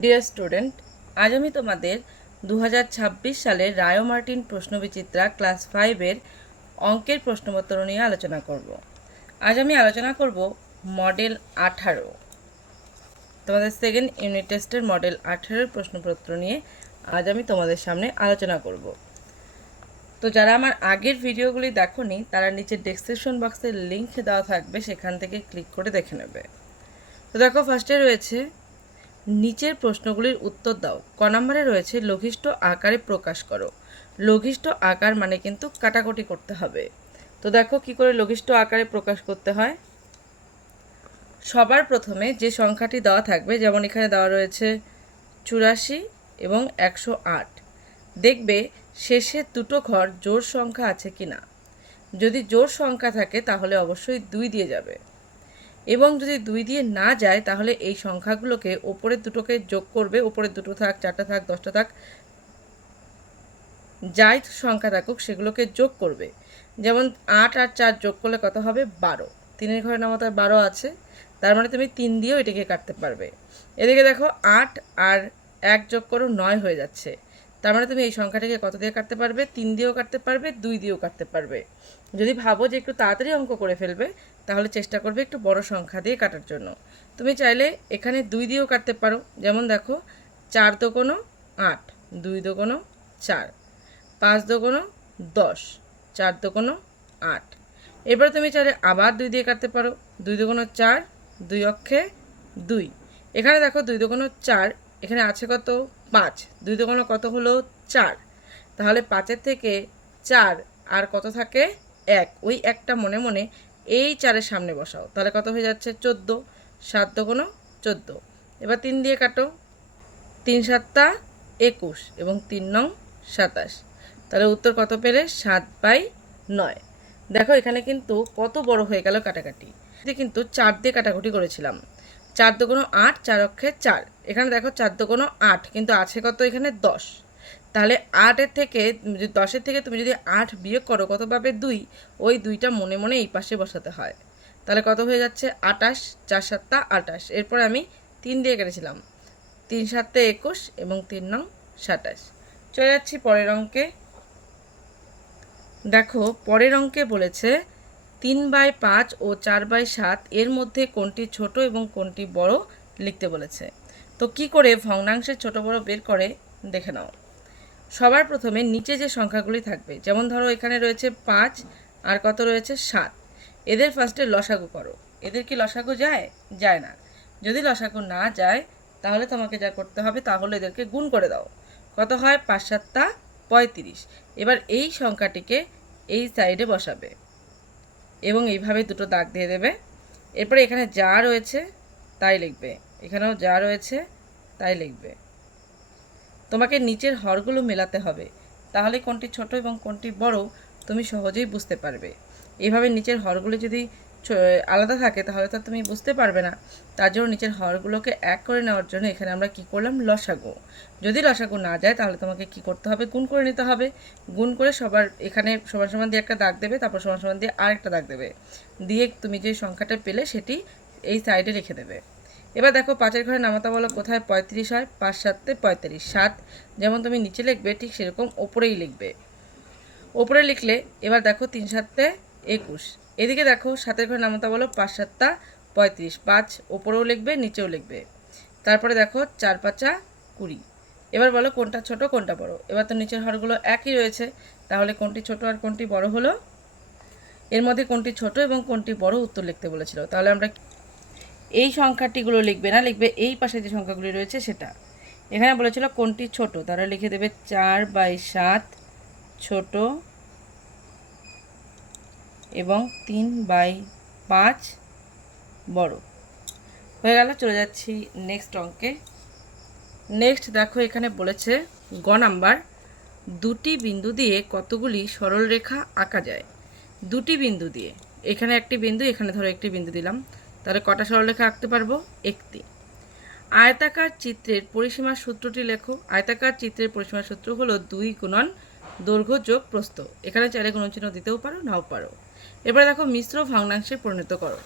Dear student, আজ আমি তোমাদের 2026 সালের রায় মার্টিন প্রশ্নবিচিত্রা ক্লাস 5-এর অঙ্কের প্রশ্নপত্র নিয়ে আলোচনা করব। আজ আমি আলোচনা করব মডেল 18, তোমাদের সেকেন্ড ইউনিট টেস্টের মডেল 18-এর প্রশ্নপত্র নিয়ে আজ আমি তোমাদের সামনে আলোচনা করব। তো যারা আমার আগের ভিডিওগুলি দেখোনি তারা নিচে ডেসক্রিপশন বক্সের লিঙ্ক দেওয়া থাকবে, সেখান থেকে ক্লিক করে দেখে নেবে। তো দেখো, ফার্স্টে রয়েছে নিচের প্রশ্নগুলির উত্তর দাও। ক নম্বরে রয়েছে লঘিষ্ঠ আকারে প্রকাশ করো। লঘিষ্ঠ আকার মানে কিন্তু কাটাকুটি করতে হবে। তো দেখো কি করে লঘিষ্ঠ আকারে প্রকাশ করতে হয়। সবার প্রথমে যে সংখ্যাটি দেওয়া থাকবে, যেমন এখানে দেওয়া রয়েছে 84 এবং 108, দেখবে শেষের দুটো ঘর জোড় সংখ্যা আছে কিনা। যদি জোড় সংখ্যা থাকে তাহলে অবশ্যই 2 দিয়ে যাবে, এবং যদি 2 দিয়ে না যায় তাহলে এই সংখ্যাগুলোকে ওপরের দুটোকে যোগ করবে। ওপরের দুটো থাক, 4টা থাক, 10টা থাক, যাই সংখ্যা থাকুক সেগুলোকে যোগ করবে। যেমন 8 আর 4 যোগ করলে কত হবে? 12। 3-এর ঘরে নামতায় 12 আছে, তার মানে তুমি 3 দিয়েও এটাকে কাটতে পারবে। এদিকে দেখো 8 আর 1 যোগ করো, 9 হয়ে যাচ্ছে, তার মানে তুমি এই সংখ্যাটাকে কত দিয়ে কাটতে পারবে? 3 দিয়েও কাটতে পারবে, 2 দিয়েও কাটতে পারবে। যদি ভাবো যে একটু তাড়াতাড়ি অঙ্ক করে ফেলবে তাহলে চেষ্টা করবে একটু বড় সংখ্যা দিয়ে কাটার জন্য। তুমি চাইলে এখানে 2 দিয়েও কাটতে পারো। যেমন দেখো 4 দোগুনো 8, 2 দোগুনো 4, 5 দোগুনো 10, 4 দোগুনো 8। এবার তুমি চাইলে আবার 2 দিয়ে কাটতে পারো। 2 দোগুনো 4, 2 অক্ষে 2। এখানে দেখো 2 দোগুনো 4, এখানে আছে কত? 5। 2 দোগুনো কত হলো? 4। তাহলে 5-এর থেকে 4 আর কত থাকে? 1। ওই একটা মনে মনে এই 4-এর সামনে বসাও, তাহলে কত হয়ে যাচ্ছে? 14। 7 দোগুনো 14। এবার 3 দিয়ে কাটো। 3 7টা 21 এবং 3 নং 27। তাহলে উত্তর কত পেলে? 7/9। দেখো এখানে কিন্তু কত বড় হয়ে গেল কাটাকাটি। কিন্তু 4 দিয়ে কাটাকুটি করেছিলাম। 4 দোগুনো 8, 4 অক্ষে 4। এখানে দেখো 4 দোগুনো 8, কিন্তু আছে কত? এখানে 10। তাহলে 8-এর থেকে 10-এর থেকে তুমি যদি 8 বিয়োগ করো কত পাবে? 2। ওই 2টা মনে মনে এই পাশে বসাতে হয়। তাহলে কত হয়ে যাচ্ছে? 28। 4 7টা 28। এরপর আমি 3 দিয়ে কেটেছিলাম। 3 7টা 21 এবং 3 নং 27। চলে যাচ্ছি পরের অঙ্কে। দেখো পরের অঙ্কে বলেছে 3/5 ও 4/7 এর মধ্যে কোনটি ছোট এবং কোনটি বড় লিখতে বলেছে। তো কি করে ভগ্নাংশের ছোট বড় বের করে দেখে নাও। সবার প্রথমে নিচে যে সংখ্যাগুলি থাকবে, যেমন ধরো এখানে রয়েছে 5 আর কত রয়েছে? 7। এদের ফার্স্টে লসাগু করো। এদের কি লসাগু যায়? যায় না। যদি লসাগু না যায় তাহলে তোমাকে যা করতে হবে তাহলে এদেরকে গুণ করে দাও। কত হয়? 5 7টা 35। এবার এই সংখ্যাটিকে এই সাইডে বসাবে এবং এইভাবে দুটো দাগ দিয়ে দেবে। এরপরে এখানে যা রয়েছে তাই লিখবে, এখানেও যা রয়েছে তাই লিখবে। তোমাকে নিচের হরগুলো মেলাতে হবে, তাহলে কোনটি ছোট এবং কোনটি বড় তুমি সহজেই বুঝতে পারবে। এইভাবে নিচের হরগুলো যদি আলাদা থাকে তাহলে তো তুমি বুঝতে পারবে না। তার জন্য নিচের হরগুলোকে এক করে নেওয়ার জন্য এখানে আমরা কি করলাম? লসাগু। যদি লসাগু না যায় তাহলে তোমাকে কি করতে হবে? গুণ করে নিতে হবে। গুণ করে সবার এখানে সমান সমান দিয়ে একটা দাগ দেবে, তারপর সমান সমান দিয়ে আরেকটা দাগ দেবে, দিয়ে তুমি যে সংখ্যাটা পেলে সেটি এই সাইডে রেখে দেবে। এবার দেখো 5-এর ঘরে নামাতা বলো কোথায়? 35 হয়। 5 7 35। 7 যেমন তুমি নিচে লিখবে ঠিক সেরকম ওপরেই লিখবে। ওপরে লিখলে এবার দেখো 3 7 21। এদিকে দেখো 7-এর ঘরে নামাতা বলো 5 7 35। 5 ওপরেও লিখবে, নিচেও লিখবে। তারপরে দেখো 4 5 20। এবার বলো কোনটা ছোট কোনটা বড়। এবার তো নিচের হরগুলো একই রয়েছে, তাহলে কোনটি ছোট আর কোনটি বড় হলো? এর মধ্যে কোনটি ছোট এবং কোনটি বড় উত্তর লিখতে বলেছিল। তাহলে আমরা এই সংখ্যাটিগুলো লিখবে না, লিখবে এই পাশে যে সংখ্যাগুলি রয়েছে সেটা। এখানে বলেছিল কোনটি ছোট, তারা লিখে দেবে 4/7 ছোট এবং 3/5 বড়। হয়ে গেল। চলে যাচ্ছি নেক্সট অঙ্কে। নেক্সট দেখো এখানে বলেছে গ নাম্বার, দুটি বিন্দু দিয়ে কতগুলি সরল রেখা আঁকা যায়। দুটি বিন্দু দিয়ে, এখানে একটি বিন্দু, এখানে ধরো একটি বিন্দু দিলাম, তাহলে কটা সরলরেখা আঁকতে পারবো? একটি। আয়তাকার চিত্রের পরিসীমার সূত্রটি লেখো। আয়তাকার চিত্রের পরিসীমার সূত্র হলো 2 গুণন দৈর্ঘ্য যোগ প্রস্থ। এখানে চাইলে গুণচিহ্ন দিতেও পারো, নাও পারো। এবারে দেখো মিশ্র ভগ্নাংশে পরিণত করো।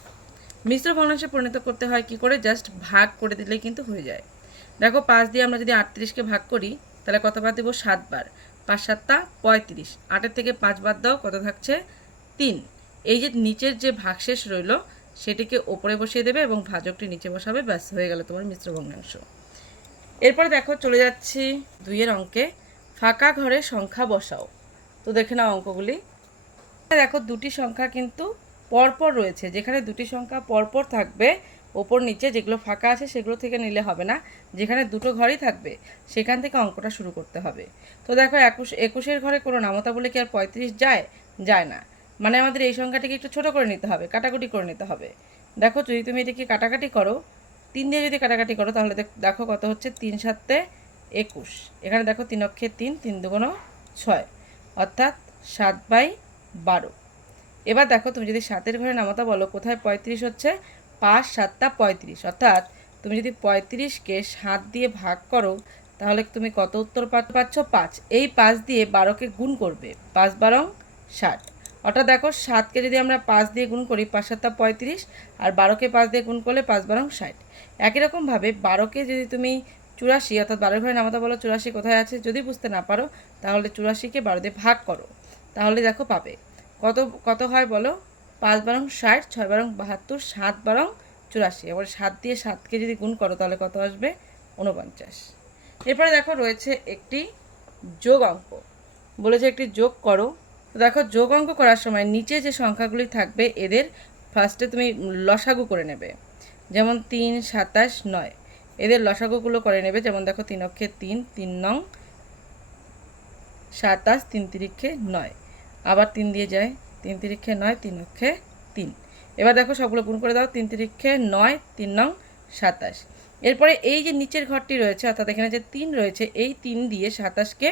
মিশ্র ভগ্নাংশে পরিণত করতে হয় কি করে? জাস্ট ভাগ করে দিলেই কিন্তু হয়ে যায়। দেখো 5 দিয়ে আমরা যদি 38কে ভাগ করি তাহলে কতবার দেবো? 7 বার। 5 7টা 35, 8-এর থেকে 5 বাদ দাও, কত থাকছে? 3। এই যে নিচের যে ভাগশেষ রইল সেটিকে ওপরে বসিয়ে দেবে এবং ভাজকটি নিচে বসাবে, ব্যাস হয়ে গেল তোমার মিশ্র ভগ্নাংশ। এরপরে দেখো চলে যাচ্ছি 2-এর অঙ্কে, ফাঁকা ঘরে সংখ্যা বসাও। তো দেখে নাও অঙ্কগুলি। দেখো দুটি সংখ্যা কিন্তু পরপর রয়েছে, যেখানে দুটি সংখ্যা পরপর থাকবে ওপর নিচে, যেগুলো ফাঁকা আছে সেগুলো থেকে নিলে হবে না, যেখানে দুটো ঘরই থাকবে সেখান থেকে অঙ্কটা শুরু করতে হবে। তো দেখো 21-এর ঘরে কোনো নামতা বলে কি আর 35 যায়? যায় না। মানে আমাদের এই সংখ্যাটিকে একটু ছোট করে নিতে হবে, কাটাকুটি করে নিতে হবে। দেখো যদি তুমি এটাকে কাটাকাটি করো, 3 দিয়ে যদি কাটাকাটি করো তাহলে দেখো কত হচ্ছে? 3 7 21। এখানে দেখো 3 অক্ষে 3, 3 দুগুণ 6, অর্থাৎ 7/12। এবার দেখো তুমি যদি 7-এর ঘরে নামতা বলো, কোথায় 35 হচ্ছে? 5 7টা 35, অর্থাৎ তুমি যদি 35কে 7 দিয়ে ভাগ করো তাহলে তুমি কত উত্তর পাচ্ছ? 5। এই 5 দিয়ে 12কে গুণ করবে, 5 12 60। অর্থাৎ দেখো 7কে যদি আমরা 5 দিয়ে গুণ করি, 5 7টা 35, আর 12কে 5 দিয়ে গুণ করলে 5 12 60। একই রকমভাবে 12কে যদি তুমি 84, অর্থাৎ 12-এর ঘরে নামতা বলো 84 কোথায় আছে, যদি বুঝতে না পারো তাহলে 84কে 12 দিয়ে ভাগ করো, তাহলে দেখো পাবে কত কত হয় বলো? 5 12 60, 6 12 72, 7 12 84। এবার 7 দিয়ে 7কে যদি গুণ করো তাহলে কত আসবে? 49। এরপরে দেখো রয়েছে একটি যোগ অঙ্ক, বলেছে একটি যোগ করো। তো দেখো যোগ অঙ্ক করার সময় নিচে যে সংখ্যাগুলি থাকবে এদের ফার্স্টে তুমি লসাগু করে নেবে। যেমন 3 27 9, এদের লসাগুগুলো করে নেবে। যেমন দেখো 3 অক্ষে 3, 3 নং 27, 3 তিরিক্ষে 9, আবার 3 দিয়ে যায়, 3 তিরিক্ষে 9, 3 অক্ষে 3। এবার দেখো সবগুলো গুণ করে দাও, 3 তিরিক্ষে 9, 3 নং 27। এরপরে এই যে নিচের ঘরটি রয়েছে, অর্থাৎ এখানে যে 3 রয়েছে, এই 3 দিয়ে 27কে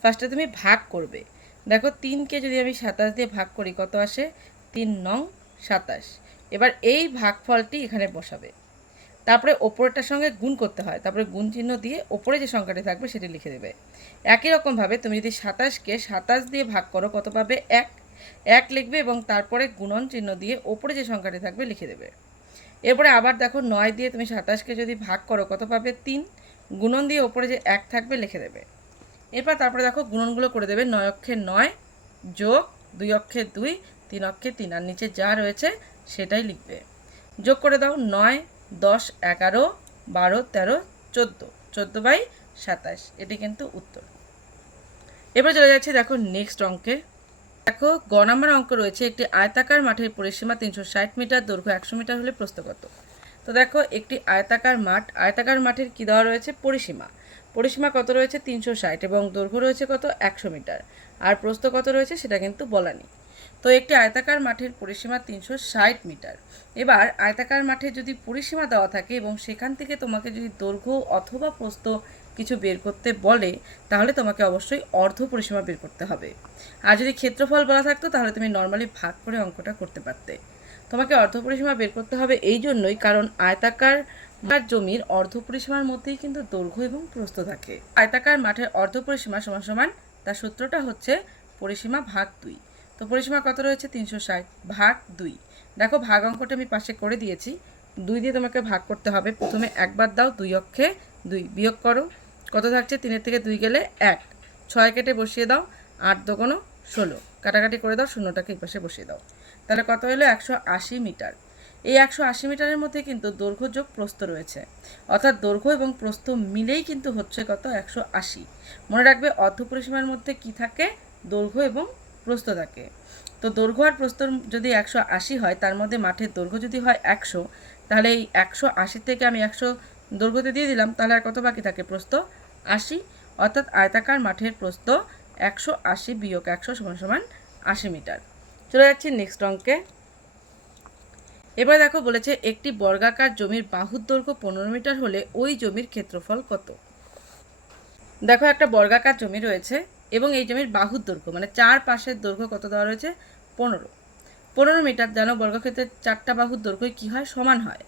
ফার্স্টে তুমি ভাগ করবে। দেখো 3কে যদি আমি 27 দিয়ে ভাগ করি কত আসে? 3 নং 27। এবার এই ভাগফলটি এখানে বসাবে, তারপরে ওপরটার সঙ্গে গুণ করতে হয়, তারপরে গুণ চিহ্ন দিয়ে ওপরে যে সংখ্যাটি থাকবে সেটি লিখে দেবে। একই রকমভাবে তুমি যদি 27কে 27 দিয়ে ভাগ করো কত পাবে? 1। 1 লিখবে এবং তারপরে গুণন চিহ্ন দিয়ে ওপরে যে সংখ্যাটি থাকবে লিখে দেবে। এরপরে আবার দেখো 9 দিয়ে তুমি 27কে যদি ভাগ করো কত পাবে? 3। গুণন দিয়ে ওপরে যে 1 থাকবে লিখে দেবে। এরপর তারপরে দেখো গুণনগুলো করে দেবে, 9 অক্ষে 9 যোগ 2 অক্ষে 2, 3 অক্ষে 3, আর নিচে যা রয়েছে সেটাই লিখবে। যোগ করে দাও, 9 10 11 12 13 14, 14/27। এটি কিন্তু উত্তর। এবার চলে যাচ্ছে দেখো নেক্সট অঙ্কে। দেখো গ নম্বর অঙ্ক রয়েছে, একটি আয়তাকার মাঠের পরিসীমা 360 মিটার, দৈর্ঘ্য 100 মিটার হলে প্রস্থ কত? তো দেখো একটি আয়তাকার মাঠ, আয়তাকার মাঠের কী দেওয়া রয়েছে? পরিসীমা। পরিসীমা কত রয়েছে? 360, এবং দৈর্ঘ্য রয়েছে কত? 100 মিটার, আর প্রস্থ কত রয়েছে সেটা কিন্তু বলা নেই। তো একটি আয়তাকার মাঠের পরিসীমা 360 মিটার। এবার আয়তাকার মাঠে যদি পরিসীমা দেওয়া থাকে এবং সেখান থেকে তোমাকে যদি দৈর্ঘ্য অথবা প্রস্থ কিছু বের করতে বলে তাহলে তোমাকে অবশ্যই অর্ধ পরিসীমা বের করতে হবে। আর যদি ক্ষেত্রফল বলা থাকতো তাহলে তুমি নর্মালি ভাগ করে অঙ্কটা করতে পারতে। তোমাকে অর্ধ পরিসীমা বের করতে হবে এই জন্যই কারণ আয়তাকার জমির অর্ধ পরিসীমার মধ্যেই কিন্তু দৈর্ঘ্য এবং প্রস্থ থাকে। আয়তাকার মাঠের অর্ধ পরিসীমা সমান সমান, তার সূত্রটা হচ্ছে পরিসীমা ভাগ 2। তো পরিসীমা কত রয়েছে? 360 ভাগ 2। দেখো ভাগ অঙ্কটা আমি পাশে করে দিয়েছি। 2 দিয়ে তোমাকে ভাগ করতে হবে। প্রথমে একবার দাও, 2 অক্ষে 2, বিয়োগ করো, কত থাকছে? 3-এর থেকে 2 গেলে 1, 6 কেটে বসিয়ে দাও, 8 দুগুণ 16, কাটাকাটি করে দাও, শূন্যটাকে এই পাশে বসিয়ে দাও। তাহলে কত হলো? 180 মিটার। এই 180 মিটারের মধ্যে কিন্তু দৈর্ঘ্য যোগ প্রস্থ রয়েছে, অর্থাৎ দৈর্ঘ্য এবং প্রস্থ মিলেই কিন্তু হচ্ছে কত? 180। মনে রাখবে অর্ধ পরিসীমার মধ্যে কি থাকে? দৈর্ঘ্য এবং প্রস্থ থাকে। তো দৈর্ঘ্য আর প্রস্থ যদি 180 হয়, তার মধ্যে মাঠের দৈর্ঘ্য যদি হয় 100, তাহলে এই 180 থেকে আমি 100 দৈর্ঘ্যতে দিয়ে দিলাম, তাহলে আর কত বাকি থাকে? প্রস্থ 80, অর্থাৎ আয়তাকার মাঠের প্রস্থ 180 বিয়োগ 100 সমান সমান 80 মিটার। চলে যাচ্ছি নেক্সট অঙ্কে। এবার দেখো বলেছে একটি বর্গাকার জমির বাহুর দৈর্ঘ্য 15 মিটার হলে ওই জমির ক্ষেত্রফল কত? দেখো একটা বর্গাকার জমি রয়েছে এবং এই জমির বাহুর দৈর্ঘ্য মানে চার পাশের দৈর্ঘ্য কত দেওয়া রয়েছে? 15 মিটার। জানো বর্গক্ষেত্রের 4টা বাহুর দৈর্ঘ্য কি হয়? সমান হয়।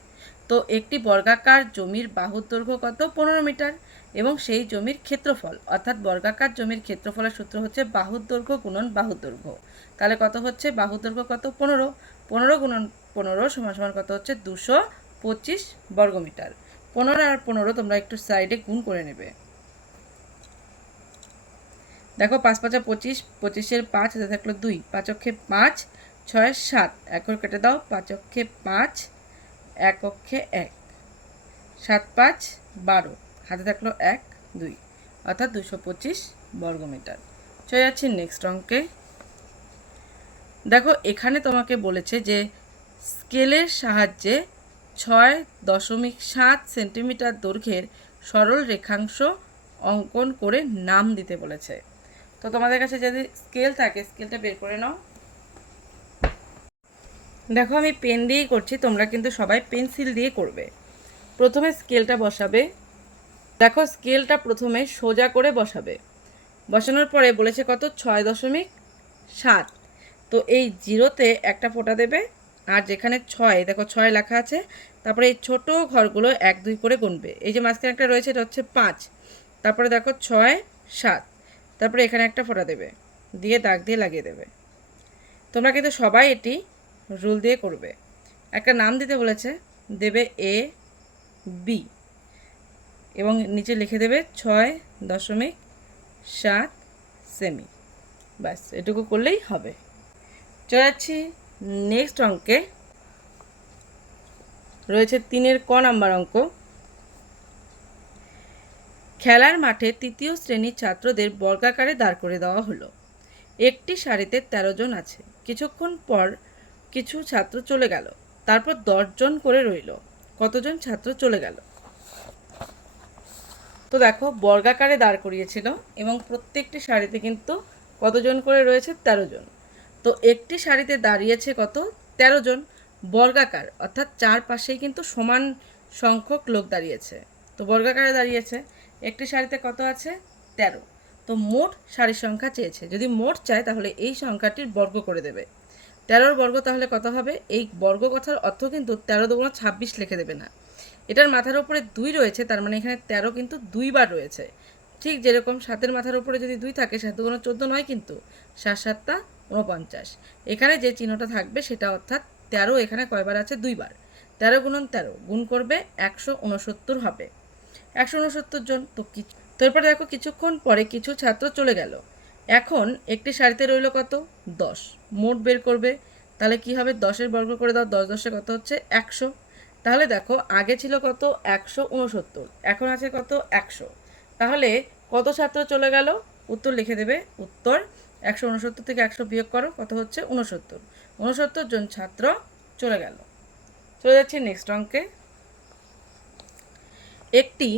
তো একটি বর্গাকার জমির বাহুর দৈর্ঘ্য কত? 15 মিটার, এবং সেই জমির ক্ষেত্রফল, অর্থাৎ বর্গাকার জমির ক্ষেত্রফলের সূত্র হচ্ছে বাহুর দৈর্ঘ্য গুণন বাহুর দৈর্ঘ্য। তাহলে কত হচ্ছে? বাহুর দৈর্ঘ্য কত? 15, 15 গুণন 15 সমান সমান কত হচ্ছে? 225 বর্গমিটার। 15 আর 15 তোমরা একটু সাইডে গুণ করে নেবে। দেখো 5 5 25, 25-এর 5 হাতে থাকলো 2, 5 অক্ষে 5, 6 7, 1 করে কেটে দাও, 5 অক্ষে 5, 1 অক্ষে 1, 7 5 12, হাতে থাকলো 1 2, অর্থাৎ 225 বর্গমিটার। চলে যাচ্ছি নেক্সট অঙ্কে। দেখো এখানে তোমাকে বলেছে যে স্কেলের সাহায্যে 6.7 সেন্টিমিটার দৈর্ঘ্যের সরল রেখাংশ অঙ্কন করে নাম দিতে বলেছে। তো তোমাদের কাছে যদি স্কেল থাকে স্কেলটা বের করে নাও। দেখো আমি পেন দিয়েই করছি, তোমরা কিন্তু সবাই পেন্সিল দিয়ে করবে। প্রথমে স্কেলটা বসাবে। দেখো স্কেলটা প্রথমে সোজা করে বসাবে। বসানোর পরে বলেছে কত 6.7। তো এই জিরোতে একটা ফোঁটা দেবে, আর যেখানে 6 দেখো 6 লেখা আছে, তারপরে এই ছোট ঘরগুলো 1 2 করে গুনবে। এই যে মাঝখানে একটা রয়েছে এটা হচ্ছে 5, তারপরে দেখো 6 7, তারপরে এখানে একটা ফোঁটা দেবে, দিয়ে দাগ দিয়ে লাগিয়ে দেবে। তোমরা কিন্তু সবাই এটি রুল দিয়ে করবে। একটা নাম দিতে বলেছে, দেবে এ বি এবং নিচে লিখে দেবে 6.7 সেমি। ব্যাস এটুকু করলেই হবে। চলে যাচ্ছি নেক্সট অঙ্কে। রয়েছে 3-এর ক নাম্বার অঙ্ক। খেলার মাঠে তৃতীয় শ্রেণীর ছাত্রদের বর্গাকারে দাঁড় করে দেওয়া হলো। একটি সারিতে 13 জন আছে। কিছুক্ষণ পর কিছু ছাত্র চলে গেল, তারপর 10 জন করে রইল। কতজন ছাত্র চলে গেল? তো দেখো বর্গাকারে দাঁড় করিয়েছিল এবং প্রত্যেকটি সারিতে কিন্তু কতজন করে রয়েছে 13 জন। তো একটি সারিতে দাঁড়িয়েছে কত 13 জন, বর্গাকার অর্থাৎ চারপাশেই কিন্তু সমান সংখ্যক লোক দাঁড়িয়েছে। তো বর্গাকারে দাঁড়িয়েছে, একটি সারিতে কত আছে 13। তো মোট সারির সংখ্যা চেয়েছে। যদি মোট চায় তাহলে এই সংখ্যাটির বর্গ করে দেবে। 13 বর্গ তাহলে কত হবে? এই বর্গ কথার অর্থ কিন্তু 13 দুগুণ 26 লিখে দেবে না। এটার মাথার উপরে 2 রয়েছে, তার মানে এখানে 13 কিন্তু 2 বার রয়েছে। ঠিক যেরকম 7-এর মাথার উপরে যদি 2 থাকে 7 দুগুণ 14 নয়, কিন্তু 7 7 49। এখানে যে চিহ্নটা থাকবে সেটা অর্থাৎ 13 এখানে কয়বার আছে 2 বার। 13 গুণন 13 গুণ করবে 169 হবে, 169 জন। তো এরপরে দেখো কিছুক্ষণ পরে কিছু ছাত্র চলে গেল। এখন একটি সারিতে রইল কত 10। মোট বের করবে, তাহলে কি হবে 10-এর বর্গ করে দাও, 10 10-এ কত হচ্ছে 100। তাহলে দেখো আগে ছিল কত 169, এখন আছে কত 100। তাহলে কত ছাত্র চলে গেল? উত্তর লিখে দেবে। উত্তর 169 থেকে 100 বিয়োগ করো, কত হচ্ছে 69। 69 জন ছাত্র চলে গেল। চলে যাচ্ছে নেক্সট অঙ্কে। একটি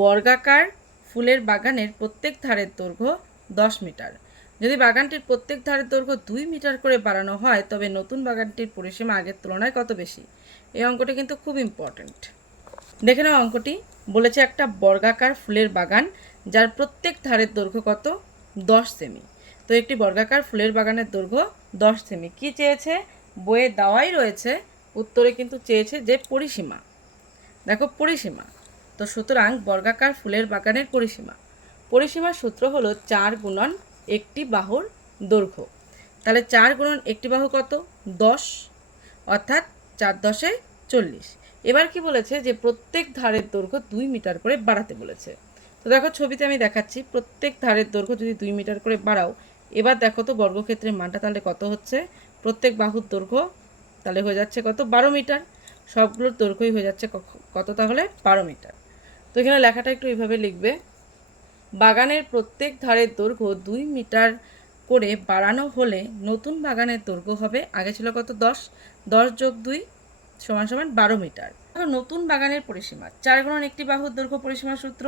বর্গাকার ফুলের বাগানের প্রত্যেক ধারের দৈর্ঘ্য 10 মিটার। যদি বাগানটির প্রত্যেক ধারের দৈর্ঘ্য 2 মিটার করে বাড়ানো হয় তবে নতুন বাগানটির পরিসীমা আগের তুলনায় কত বেশি? এই অঙ্কটি কিন্তু খুব ইম্পর্ট্যান্ট। দেখে নাও অঙ্কটি। বলেছে একটা বর্গাকার ফুলের বাগান যার প্রত্যেক ধারের দৈর্ঘ্য কত 10 সেমি। তো একটি বর্গাকার ফুলের বাগানের দৈর্ঘ্য 10 সেমি। কি চেয়েছে? বইয়ে দেওয়াই রয়েছে, উত্তরে কিন্তু চেয়েছে যে পরিসীমা। দেখো পরিসীমা, তো সুতরাং বর্গাকার ফুলের বাগানের পরিসীমার সূত্র হলো 4 গুণন একটি বাহুর দৈর্ঘ্য। তাহলে 4 গুণন একটি বাহু কত 10, অর্থাৎ 4 10-এ 40। এবার কি বলেছে যে প্রত্যেক ধারের দৈর্ঘ্য 2 মিটার করে বাড়াতে বলেছে। তো দেখো ছবিতে আমি দেখাচ্ছি, প্রত্যেক ধারের দৈর্ঘ্য যদি 2 মিটার করে বাড়াও, এবার দেখো তো বর্গক্ষেত্রের মানটা তাহলে কত হচ্ছে। প্রত্যেক বাহুর দৈর্ঘ্য তাহলে হয়ে যাচ্ছে কত 12 মিটার। সবগুলোর দৈর্ঘ্যই হয়ে যাচ্ছে কত তাহলে 12 মিটার। তো এখানে লেখাটা একটু এইভাবে লিখবে, বাগানের প্রত্যেক ধারের দৈর্ঘ্য 2 মিটার করে বাড়ানো হলে নতুন বাগানের দৈর্ঘ্য হবে, আগে ছিল কত 10, 10 যোগ 2 সমান সমান 12 মিটার। নতুন বাগানের পরিসীমা 4 গুণন একটি বাহুর দৈর্ঘ্য পরিসীমা সূত্র,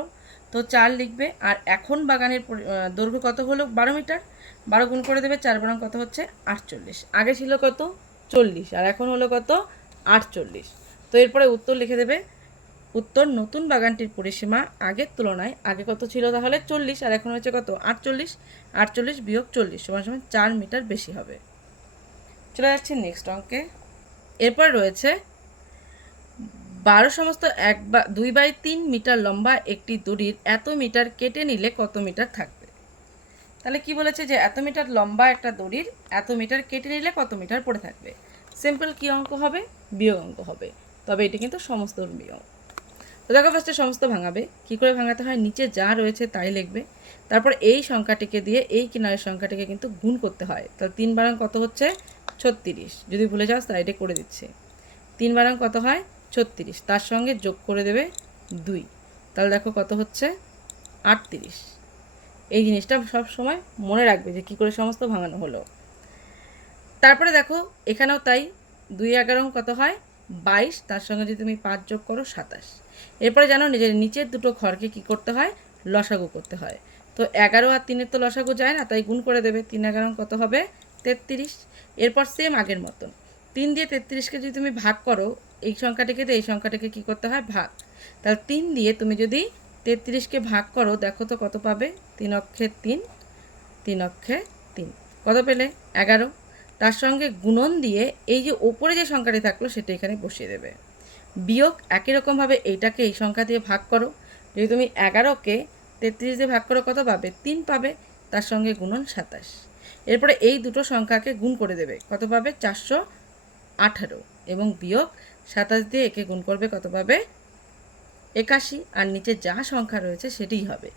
তো 4 লিখবে। আর এখন বাগানের দৈর্ঘ্য কত হলো 12 মিটার, 12 গুণ করে দেবে, 4 বারং কত হচ্ছে 48। আগে ছিল কত 40 আর এখন হলো কত 48। তো এরপরে উত্তর লিখে দেবে। উত্তর নতুন বাগানটির পরিসীমা আগের তুলনায়, আগে কত ছিল তাহলে 40 আর এখন হচ্ছে কত 48, 48 বিয়োগ 40 সমান সমান 4 মিটার বেশি হবে। চলে যাচ্ছে নেক্সট অঙ্কে। এরপর রয়েছে 12 সমস্ত 2/3 মিটার লম্বা একটি দড়ির এত মিটার কেটে নিলে কত মিটার থাকবে। তাহলে কি বলেছে যে এত মিটার লম্বা একটা দড়ির এত মিটার কেটে নিলে কত মিটার পড়ে থাকবে। সিম্পল কি অঙ্ক হবে? বিয়োগ অঙ্ক হবে, তবে এটি কিন্তু সমস্ত বিয়োগ। তো দেখো ফার্স্টে সমস্ত ভাঙাবে। কী করে ভাঙাতে হয়, নিচে যা রয়েছে তাই লিখবে, তারপর এই সংখ্যাটিকে দিয়ে এই কিনারের সংখ্যাটিকে কিন্তু গুণ করতে হয়। তাহলে 3 বারাং কত হচ্ছে 36, যদি ভুলে যাও সাইডে করে দিচ্ছি। 3 বারাং কত হয় 36, তার সঙ্গে যোগ করে দেবে 2, তাহলে দেখো কত হচ্ছে 38। এই জিনিসটা সব সময় মনে রাখবে যে কী করে সমস্ত ভাঙানো হলো। তারপরে দেখো এখানেও তাই, 2 11 কত হয় 22, তার সঙ্গে যদি তুমি 5 যোগ করো 27। এরপরে জানো নিজের নিচের দুটো ঘরকে কি করতে হয়, লসাগু করতে হয়। তো 11 আর 3-এর তো লসাগু যায় না, তাই গুণ করে দেবে। 3 11 কত হবে 33। এরপর সেম আগের মতন 3 দিয়ে 33কে যদি তুমি ভাগ করো, এই সংখ্যাটিকে দিয়ে এই সংখ্যাটিকে কি করতে হয় ভাগ। তাহলে 3 দিয়ে তুমি যদি 33কে ভাগ করো, দেখো তো কত পাবে, 3 অক্ষে 3, 3 অক্ষে 3, কত পেলে 11। তার সঙ্গে গুণন দিয়ে এই যে ওপরে যে সংখ্যাটি থাকলো সেটা এখানে বসিয়ে দেবে। বিয়োগ একই রকমভাবে এইটাকে এই সংখ্যা দিয়ে ভাগ করো। যদি তুমি 11কে 33 দিয়ে ভাগ করো কত পাবে 3 পাবে, তার সঙ্গে গুণন 27। এরপরে এই দুটো সংখ্যাকে গুণ করে দেবে, কত পাবে 418, এবং বিয়োগ 27 দিয়ে একে গুণ করবে, কত পাবে 81, আর নিচে যা সংখ্যা রয়েছে সেটিই হবে।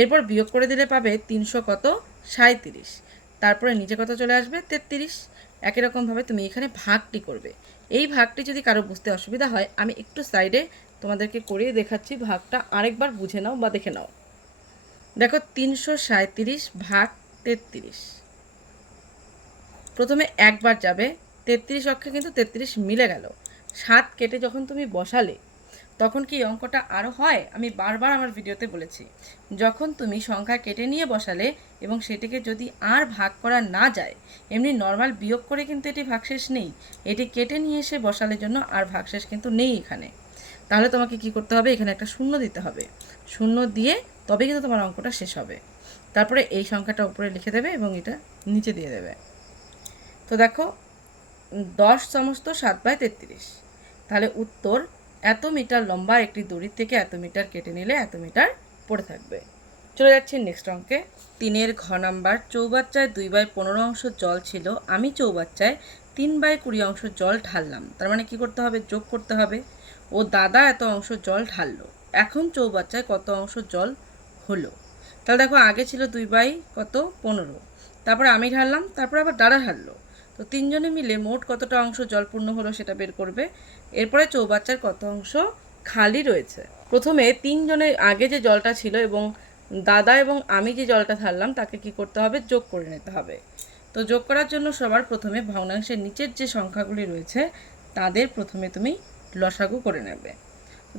এরপর বিয়োগ করে দিলে পাবে 300 কত 37, তারপরে নিচে কত চলে আসবে 33। একই রকমভাবে তুমি এখানে ভাগটি করবে। এই ভাগটি যদি কারো বুঝতে অসুবিধা হয়, আমি একটু সাইডে তোমাদেরকে করিয়ে দেখাচ্ছি, ভাগটা আরেকবার বুঝে নাও বা দেখে নাও। দেখো 337 ভাগ 33, প্রথমে একবার যাবে, 33 অক্ষে কিন্তু 33 মিলে গেল। 7 কেটে যখন তুমি বসালে তখন কি অঙ্কটা আরও হয়? আমি বারবার আমার ভিডিওতে বলেছি, যখন তুমি সংখ্যা কেটে নিয়ে বসালে এবং সেটিকে যদি আর ভাগ করা না যায়, এমনি নর্মাল বিয়োগ করে কিন্তু এটি ভাগশেষ নেই, এটি কেটে নিয়ে এসে বসালে জন্য আর ভাগশেষ কিন্তু নেই এখানে। তাহলে তোমাকে কি করতে হবে, এখানে একটা শূন্য দিতে হবে। শূন্য দিয়ে তবে কিন্তু তোমার অঙ্কটা শেষ হবে। তারপরে এই সংখ্যাটা উপরে লিখে দেবে এবং এটা নিচে দিয়ে দেবে। তো দেখো 10 সমস্ত 7/33, তাহলে উত্তর এত মিটার লম্বা একটি দড়ির থেকে এত মিটার কেটে নিলে এত মিটার পড়ে থাকবে। চলে যাচ্ছি নেক্সট অঙ্কে। 3-এর ঘ নাম্বার, চৌবাচ্চায় 2/15 অংশ জল ছিল, আমি চৌবাচ্চায় 3/20 অংশ জল ঢাললাম। তার মানে কি করতে হবে, যোগ করতে হবে। ও দাদা এত অংশ জল ঢাললো, এখন চৌবাচ্চায় কত অংশ জল হলো। তাহলে দেখো আগে ছিল 2/15, তারপরে আমি ঢাললাম, তারপরে আবার দাদা ঢাললো। তো তিনজনে মিলে মোট কতটা অংশ জলপূর্ণ হলো সেটা বের করবে। এরপরে চৌবাচ্চার কত অংশ খালি রয়েছে। প্রথমে তিনজনের আগে যে জলটা ছিল এবং দাদা এবং আমি যে জলটা ঢাললাম তাকে কি করতে হবে, যোগ করে নিতে হবে। তো যোগ করার জন্য সবার প্রথমে ভগ্নাংশের নিচের যে সংখ্যাগুলি রয়েছে তাদের প্রথমে তুমি লসাগু করে নেবে।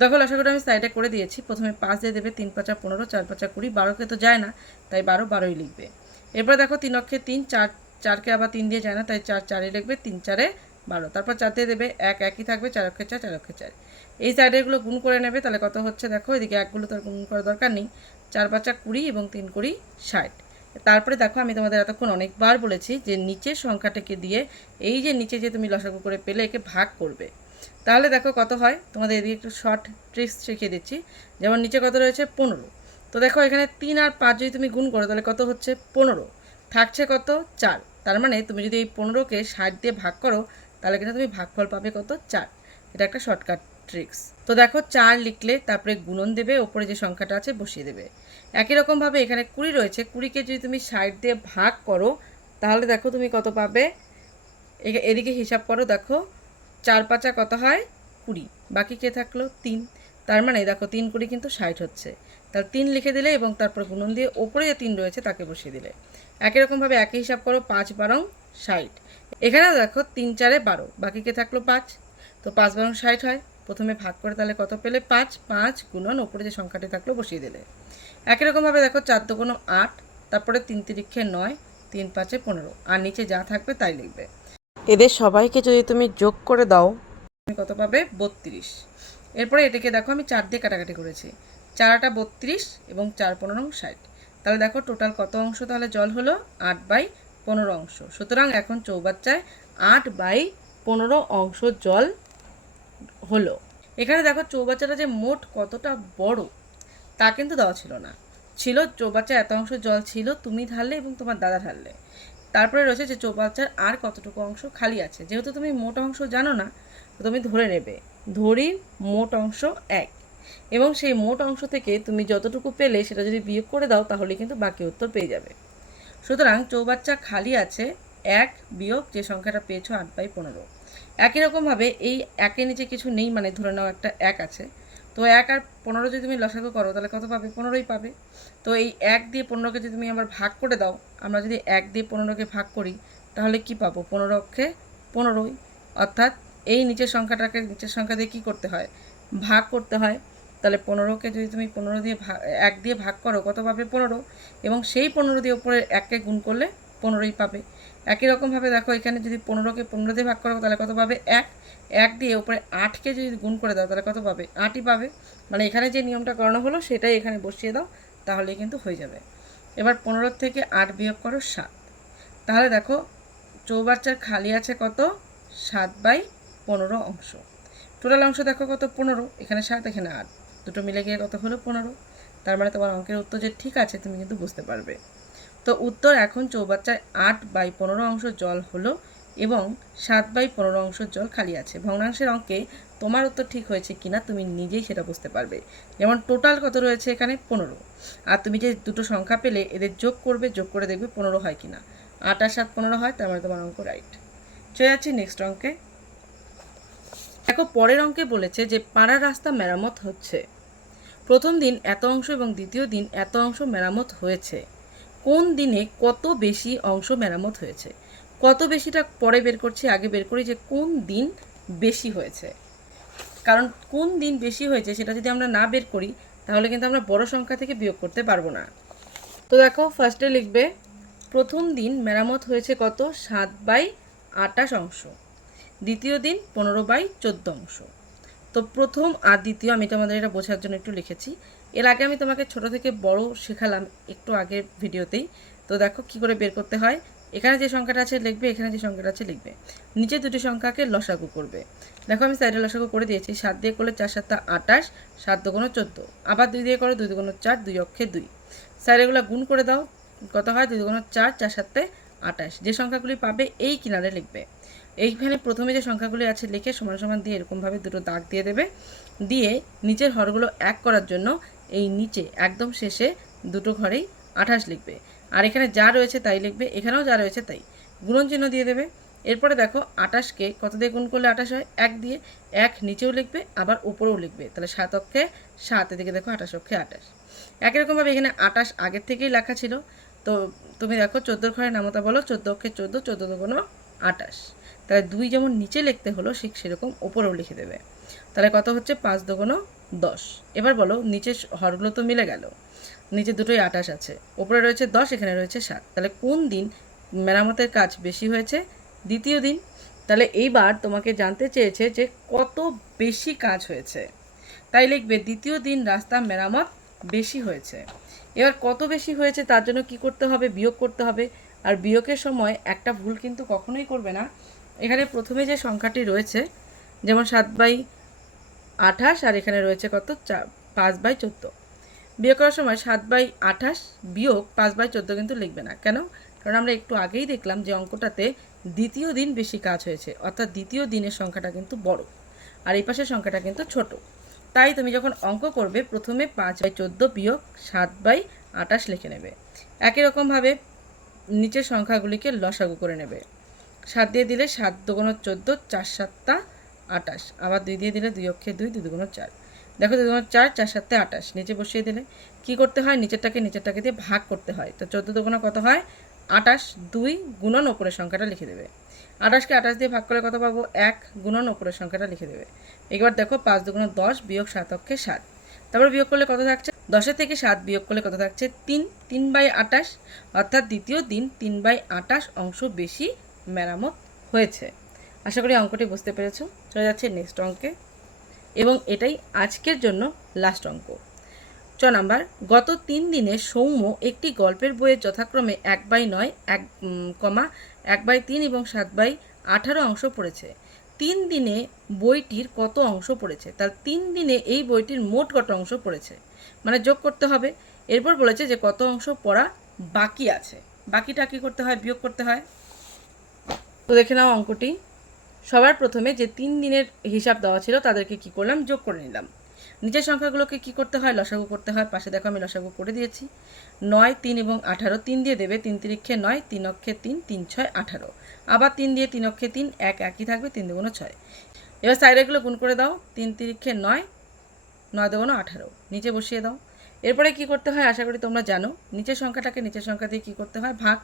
দেখো লসাগুটা আমি সাইডে করে দিয়েছি। প্রথমে 5 দিয়ে দেবে, 3 5 15, 4 5 20, 12কে তো যায় না তাই 12 12ই লিখবে। এরপর দেখো 3 অক্ষে 3, 4 4কে আবার 3 দিয়ে যায় না তাই 4 4ই লিখবে, 3 4 12। তারপর 4 দিয়ে দেবে, 1 একই থাকবে, 4 অক্ষে 4 4 অক্ষে 4। এই সাইডেরগুলো গুণ করে নেবে, তাহলে কত হচ্ছে দেখো, এদিকে একগুলো তো গুণ করার দরকার নেই। 4 5 20 এবং 3 20 60। তারপরে দেখো আমি তোমাদের এতক্ষণ অনেকবার বলেছি যে নিচের সংখ্যাটাকে দিয়ে এই যে নিচে যে তুমি লসাগু করে পেলে একে ভাগ করবে। তাহলে দেখো কত হয়, তোমাদের এদিকে একটু শর্ট ট্রিক্স শিখিয়ে দিচ্ছি। যেমন নিচে কত রয়েছে 15, তো দেখো এখানে 3 আর 5 যদি তুমি গুণ করো তাহলে কত হচ্ছে 15, থাকছে কত 4। তার মানে তুমি যদি এই 15কে 60 দিয়ে ভাগ করো তাহলে কিন্তু তুমি ভাগফল পাবে কত 4। এটা একটা শর্টকাট ট্রিক্স। তো দেখো 4 লিখলে তারপরে গুণন দেবে, ওপরে যে সংখ্যাটা আছে বসিয়ে দেবে। একই রকমভাবে এখানে 20 রয়েছে, 20কে যদি তুমি 60 দিয়ে ভাগ করো তাহলে দেখো তুমি কত পাবে। এদিকে হিসাব করো, দেখো 4 5 কত হয় 20, বাকি কে থাকলো 3। তার মানে দেখো 3 20 কিন্তু 60 হচ্ছে। তাহলে 3 লিখে দিলে এবং তারপর গুণন দিয়ে ওপরে যে 3 রয়েছে তাকে বসিয়ে দিলে। একই রকমভাবে একই হিসাব করো, 5 12 60। এখানে দেখো 3 4 12, বাকি কে থাকলো 5। তো 5 12 60 হয়। প্রথমে ভাগ করে তাহলে কত পেলে 5, 5 গুণন ওপরে যে সংখ্যাটি থাকলো বসিয়ে দিলে। একই রকমভাবে দেখো 4 2 8, তারপরে 3 3 9, 3 5 15, আর নিচে যা থাকবে তাই লিখবে। এদের সবাইকে যদি তুমি যোগ করে দাও তুমি কত পাবে 32। এরপরে এটাকে দেখো আমি 4 দিয়ে কাটাকাটি করেছি, 4 8 32 এবং 4 15 60। তাহলে দেখো টোটাল কত অংশ তাহলে জল হলো 8/15 অংশ। সুতরাং এখন চৌবাচ্চায় 8/15 অংশ জল হলো। এখানে দেখো চৌবাচ্চাটা যে মোট কতটা বড় তা কিন্তু দেওয়া ছিল না, ছিল চৌবাচ্চা এত অংশ জল ছিল, তুমি ঢাললে এবং তোমার দাদা ঢাললে। তারপরে রয়েছে যে চৌবাচ্চার আর কতটুকু অংশ খালি আছে। যেহেতু তুমি মোট অংশ জানো না তো তুমি ধরে নেবে, ধরি মোট অংশ 1। এবং সেই মোট অংশ থেকে তুমি যতটুকু পেলে সেটা যদি বিয়োগ করে দাও তাহলে কিন্তু বাকি উত্তর পেয়ে যাবে। সুতরাং চৌবাচ্চা খালি আছে 1 বিয়োগ যে সংখ্যাটা পেয়েছো 8/15। একই রকমভাবে এই একের নিচে কিছু নেই, মানে ধরে নাও একটা 1 আছে, তো 1 আর 15 যদি তুমি লসাগু করো তাহলে কত পাবে? 15ই পাবে। তো এই 1 দিয়ে 15কে যদি তুমি আবার ভাগ করে দাও, আমরা যদি 1 দিয়ে 15কে ভাগ করি তাহলে কি পাবো? 15 অক্ষে 15ই। অর্থাৎ এই নিচের সংখ্যাটাকে নিচের সংখ্যা দিয়ে কী করতে হয়? ভাগ করতে হয়। তাহলে 15কে যদি তুমি 15 দিয়ে 1 দিয়ে ভাগ করো কত পাবে? 15। এবং সেই 15 দিয়ে উপরে 1কে গুণ করলে 15ই পাবে। একই রকমভাবে দেখো এখানে যদি 15কে 15 দিয়ে ভাগ করো তাহলে কত পাবে? 1। 1 দিয়ে উপরে 8কে যদি গুণ করে দাও তাহলে কত পাবে? 8ই পাবে। মানে এখানে যে নিয়মটা করানো হলো সেটাই এখানে বসিয়ে দাও, তাহলেই কিন্তু হয়ে যাবে। এবার 15 থেকে 8 বিয়োগ করো 7। তাহলে দেখো চৌবাচ্চার খালি আছে কত? 7/15 অংশ। টোটাল অংশ দেখো কত? 15। এখানে 7, এখানে 8, দুটো মিলে গিয়ে কত হলো? 15। তার মানে তোমার অঙ্কের উত্তর যে ঠিক আছে তুমি কিন্তু বুঝতে পারবে। তো উত্তর এখন চৌবাচ্চায় 8/15 অংশ জল হলো এবং 7/15 অংশ জল খালি আছে। ভগ্নাংশের অঙ্কে তোমার উত্তর ঠিক হয়েছে কিনা তুমি নিজেই সেটা বুঝতে পারবে। যেমন টোটাল কত রয়েছে এখানে? 15। আর তুমি যে দুটো সংখ্যা পেলে এদের যোগ করবে, যোগ করে দেখবে 15 হয় কিনা। 8 আর 7 15 হয়, তার মানে তোমার অঙ্ক রাইট। চলে যাচ্ছি নেক্সট অঙ্কে। দেখো পরের অঙ্কে বলেছে যে পাড়ার রাস্তা মেরামত হচ্ছে। প্রথম দিন এত অংশ এবং দ্বিতীয় দিন এত অংশ মেরামত হয়েছে। কোন দিনে কত বেশি অংশ মেরামত হয়েছে? কত বেশিটা পরে বের করছি, আগে বের করি যে কোন দিন বেশি হয়েছে। কারণ কোন দিন বেশি হয়েছে সেটা যদি আমরা না বের করি তাহলে কিন্তু আমরা বড় সংখ্যা থেকে বিয়োগ করতে পারবো না। তো দেখো ফার্স্টে লিখবে প্রথম দিন মেরামত হয়েছে কত? 7/28 অংশ। দ্বিতীয় দিন 15/14 অংশ। তো প্রথম আর দ্বিতীয় আমি তোমাদের এটা বোঝার জন্য একটু লিখেছি। এর আগে আমি তোমাকে ছোট থেকে বড় শেখালাম একটু আগের ভিডিওতেই। তো দেখো কি করে বের করতে হয়। এখানে যে সংখ্যাটা আছে লিখবে, এখানে যে সংখ্যাটা আছে লিখবে। নিচে দুটি সংখ্যাকে লসাগু করবে। দেখো আমি সাইডে লসাগু করে দিয়েছি। 7 দিয়ে করলে 4 7 28, 7 2 14। আবার 2 দিয়ে করো 2 2 4, 2 অক্ষে 2। সাইডেগুলো গুণ করে দাও, কত হয়? 2 2 4, 4 7 28। যে সংখ্যাগুলি পাবে এই কিনারে লিখবে। এইখানে প্রথমে যে সংখ্যাগুলি আছে লিখে সমান সমান দিয়ে এরকমভাবে দুটো দাগ দিয়ে দেবে। দিয়ে নিচের হরগুলো এক করার জন্য এই নিচে একদম শেষে দুটো ঘরেই 28 লিখবে। আর এখানে যা রয়েছে তাই লিখবে, এখানেও যা রয়েছে তাই। গুণন চিহ্ন দিয়ে দেবে। এরপরে দেখো 28কে কত দিয়ে গুণ করলে 28 হয়? 1 দিয়ে। 1 নিচেও লিখবে আবার উপরেও লিখবে। তাহলে 7 অক্ষে 7, এদিকে দেখো 28 অক্ষে 28। একই রকমভাবে এখানে 28 আগের থেকেই লেখা ছিল। তো তুমি দেখো 14 ঘরে নামতা বলো, 14 অক্ষে 14, 14 2 28। তাহলে 2 যেমন নিচে লিখতে হলো ঠিক সেরকম ওপরেও লিখে দেবে। তাহলে কত হচ্ছে? 5 2 10। এবার বলো নিচের হরগুলো তো মিলে গেল, নিচে দুটোই 28 আছে, ওপরে রয়েছে 10, এখানে রয়েছে 7। তাহলে কোন দিন মেরামতের কাজ বেশি হয়েছে? দ্বিতীয় দিন। তাহলে এইবার তোমাকে জানতে চেয়েছে যে কত বেশি কাজ হয়েছে, তাই লিখবে দ্বিতীয় দিন রাস্তা মেরামত বেশি হয়েছে। এবার কত বেশি হয়েছে তার জন্য কি করতে হবে? বিয়োগ করতে হবে। আর বিয়োগের সময় একটা ভুল কিন্তু কখনোই করবে না। এখানে প্রথমে যে সংখ্যাটি রয়েছে যেমন 7/28 আর এখানে রয়েছে কত? 5/14। বিয়োগ করার সময় 7/28 বিয়োগ 5/14 কিন্তু লিখবে না। কেন? কারণ আমরা একটু আগেই দেখলাম যে অঙ্কটাতে দ্বিতীয় দিন বেশি কাজ হয়েছে, অর্থাৎ দ্বিতীয় দিনের সংখ্যাটা কিন্তু বড় আর এই পাশের সংখ্যাটা কিন্তু ছোট। তাই তুমি যখন অঙ্ক করবে প্রথমে 5/14 বিয়োগ 7/28 লিখে নেবে। একই রকমভাবে নিচের সংখ্যাগুলিকে লসাগু করে নেবে। 7 দিয়ে দিলে 7 2 14, 4 7 28। আবার 2 দিয়ে দিলে 2 অক্ষে 2, 2 2 4। দেখো 2 2 4, 4 7 28 নিচে বসিয়ে দিলে কি করতে হয়? নিচেরটাকে দিয়ে ভাগ করতে হয়। তো 14 2 কত হয়? 28। 2 গুণন ওপরের সংখ্যাটা লিখে দেবে। 28কে 28 দিয়ে ভাগ করলে কত পাবো? 1 গুণন ওপরের সংখ্যাটা লিখে দেবে। এবার দেখো 5 2 10 বিয়োগ 7 অক্ষে 7। তারপর বিয়োগ করলে কত থাকছে? 10 থেকে 7 বিয়োগ করলে কত থাকছে? 3। 3/28। অর্থাৎ দ্বিতীয় দিন 3/28 অংশ বেশি মেরামত হয়েছে। আশা করি অঙ্কটি বুঝতে পেরেছো। চলে যাচ্ছে নেক্সট অঙ্কে এবং এটাই আজকের জন্য লাস্ট অঙ্ক। 6 নাম্বার। গত 3 দিনে সৌম্য একটি গল্পের বইয়ের যথাক্রমে 1/9, 1/3 এবং 7/18 অংশ পড়েছে। 3 দিনে বইটির কত অংশ পড়েছে? তার 3 দিনে এই বইটির মোট কত অংশ পড়েছে মানে যোগ করতে হবে। এরপর বলেছে যে কত অংশ পড়া বাকি আছে। বাকিটা কি করতে হয়? বিয়োগ করতে হয়। তো দেখে নাও অঙ্কটি। সবার প্রথমে যে 3 দিনের হিসাব দেওয়া ছিল তাদেরকে কি করলাম? যোগ করে নিলাম। নিচের সংখ্যাগুলোকে কি করতে হয়, লসাগু করতে হয়। পাশে দেখো আমি লসাগু করে দিয়েছি। 9, 3 এবং 18, 3 দিয়ে দেবে, 3 তিরিক্ষে 9, 3 অক্ষে 3, 3 6 18, আবার 3 দিয়ে 3 অক্ষে 3, এক একই থাকবে, 3 দুগুণ 6। এবার সাইডেগুলো গুণ করে দাও, 3 তিরিক্ষে 9, 9 দুগুণ 18, নিচে বসিয়ে দাও। এরপরে কি করতে হয় আশা করি তোমরা জানো, নিচের সংখ্যাটাকে নিচের সংখ্যা দিয়ে কী করতে হয়, ভাগ।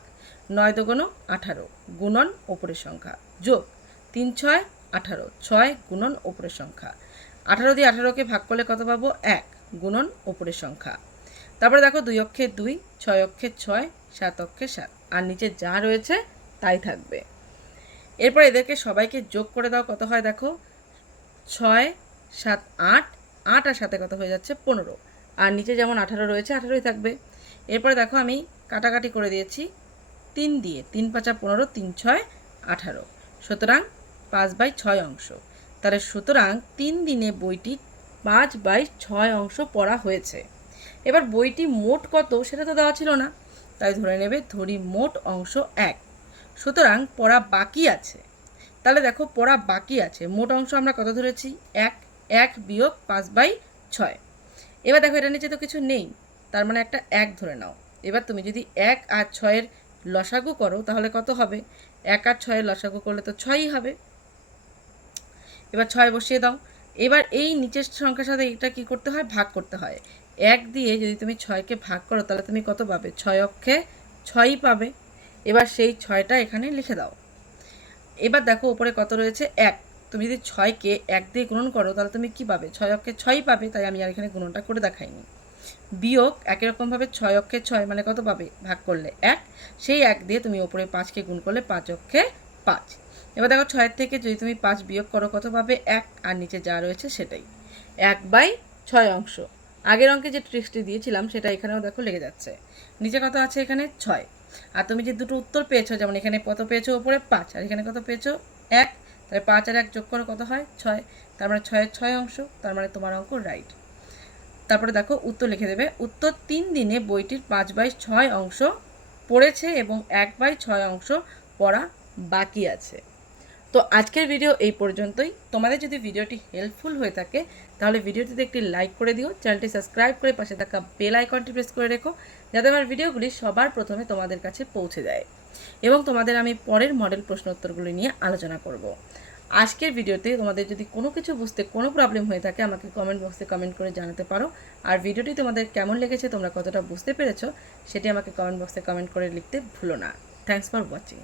9 দুগুণ 18 গুণন ওপরের সংখ্যা যোগ 3 6 18, 6 গুণন ওপরের সংখ্যা। 18 দিয়ে 18কে ভাগ করলে কত পাবো, 1 গুণন ওপরের সংখ্যা। তারপরে দেখো 2 অক্ষে 2, 6 অক্ষে 6, 7 অক্ষে 7, আর নিচে যা রয়েছে তাই থাকবে। এরপর এদেরকে সবাইকে যোগ করে দাও, কত হয় দেখো, 6 7 8, 8 আর 7 কত হয়ে যাচ্ছে, 15, আর নিচে যেমন 18 রয়েছে 18ই থাকবে। এরপরে দেখো আমি কাটাকাটি করে দিয়েছি 3 দিয়ে, 3 5 15, 3 6 18, সুতরাং 5/6 অংশ। তাহলে সুতরাং 3 দিনে বইটি 5/6 অংশ পড়া হয়েছে। এবার বইটি মোট কত সেটা তো দেওয়া ছিল না, তাই ধরে নেবে, ধরি মোট অংশ 1, সুতরাং পড়া বাকি আছে। তাহলে দেখো পড়া বাকি আছে, মোট অংশ আমরা কত ধরেছি, 1, 1 বিয়োগ 5/6। এবার দেখো এটা নিচে তো কিছু নেই, তার মানে একটা 1 ধরে নাও। এবার তুমি যদি 1 আর 6-এর লসাগু করো তাহলে কত হবে, 1 আর 6-এর লসাগু করলে তো 6ই হবে। এবার 6 বসিয়ে দাও। এবার এই নিচের সংখ্যার সাথে এটা কি করতে হয়, ভাগ করতে হয়। 1 দিয়ে যদি তুমি 6কে ভাগ করো তাহলে তুমি কত পাবে, 6 অক্ষে 6ই পাবে। এবার সেই 6টা এখানে লিখে দাও। এবার দেখো উপরে কত রয়েছে, 1। তুমি যদি 6কে 1 দিয়ে গুণন করো তাহলে তুমি কি পাবে, 6 অক্ষে 6ই পাবে, তাই আমি আর এখানে গুণনটা করে দেখাইনি। বিয়োগ একই রকমভাবে 6 অক্ষে 6 মানে কত পাবে, ভাগ করলে 1, সেই 1 দিয়ে তুমি উপরে 5কে গুণ করলে 5 অক্ষে 5। এবার দেখো 6 থেকে যদি তুমি 5 বিয়োগ করো কত পাবে, 1, আর নিচে যা রয়েছে সেটাই, 1/6 অংশ। আগের অঙ্কে যে ট্রিক্সটি দিয়েছিলাম সেটা এখানেও দেখো লেগে যাচ্ছে। নিচে কত আছে, এখানে 6। আর তুমি যে দুটো উত্তর পেয়েছো, যেমন এখানে কত পেয়েছো, উপরে 5, আর এখানে কত পেয়েছো, 1, তাহলে 5 আর 1 যোগ করো কত হয়, 6, তার মানে 6-এর 6 অংশ, তার মানে তোমার অঙ্ক রাইট। তারপরে দেখো উত্তর লিখে দেবে, উত্তর 3 দিনে বইটির 5/6 অংশ পড়েছে এবং 1/6 অংশ পড়া বাকি আছে। তো আজকের ভিডিও এই পর্যন্তই। তোমাদের যদি ভিডিওটি হেল্পফুল হয়ে থাকে তাহলে ভিডিওটিতে একটি লাইক করে দিও, চ্যানেলটি সাবস্ক্রাইব করে পাশে থাকা বেল আইকনটি প্রেস করে রেখো, যাতে আমার ভিডিওগুলি সবার প্রথমে তোমাদের কাছে পৌঁছে যায় এবং তোমাদের আমি পরের মডেল প্রশ্ন উত্তরগুলি নিয়ে আলোচনা করব। আজকের ভিডিওতে তোমাদের যদি কোনো কিছু বুঝতে কোনো প্রবলেম হয়ে থাকে আমাকে কমেন্ট বক্সে কমেন্ট করে জানাতে পারো। আর ভিডিওটি তোমাদের কেমন লেগেছে, তোমরা কতটা বুঝতে পেরেছো, সেটি আমাকে কমেন্ট বক্সে কমেন্ট করে লিখতে ভুলো না। Thanks for watching.